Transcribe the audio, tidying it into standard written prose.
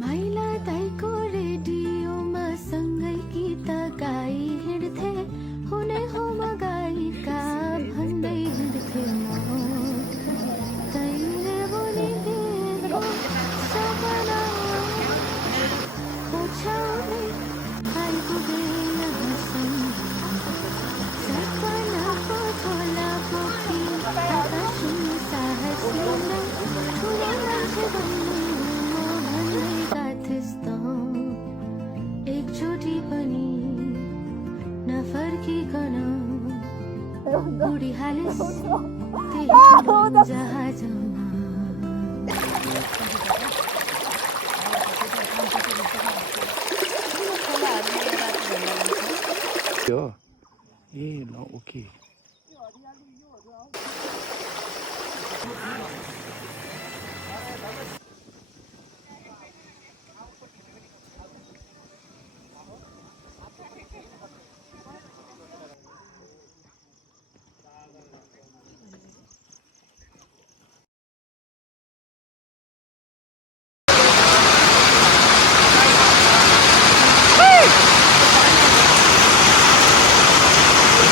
माइला दाइको रेडियोमा सँगै गीत गाई हिँड्थे हुने हो म गायिका भन्दै हिँड्थे म तैँले बुनिदिएको सपना ओछ्याउने आइपुगे यहाँसम्म सपनाको झोला बोकी आकाश छुने साहसिँदै ठुलो मान्छे बन्नु एकचोटि पनि नफर्किकन उडिहालिस् त्यही ठुलो जहाजमा ए ल ओके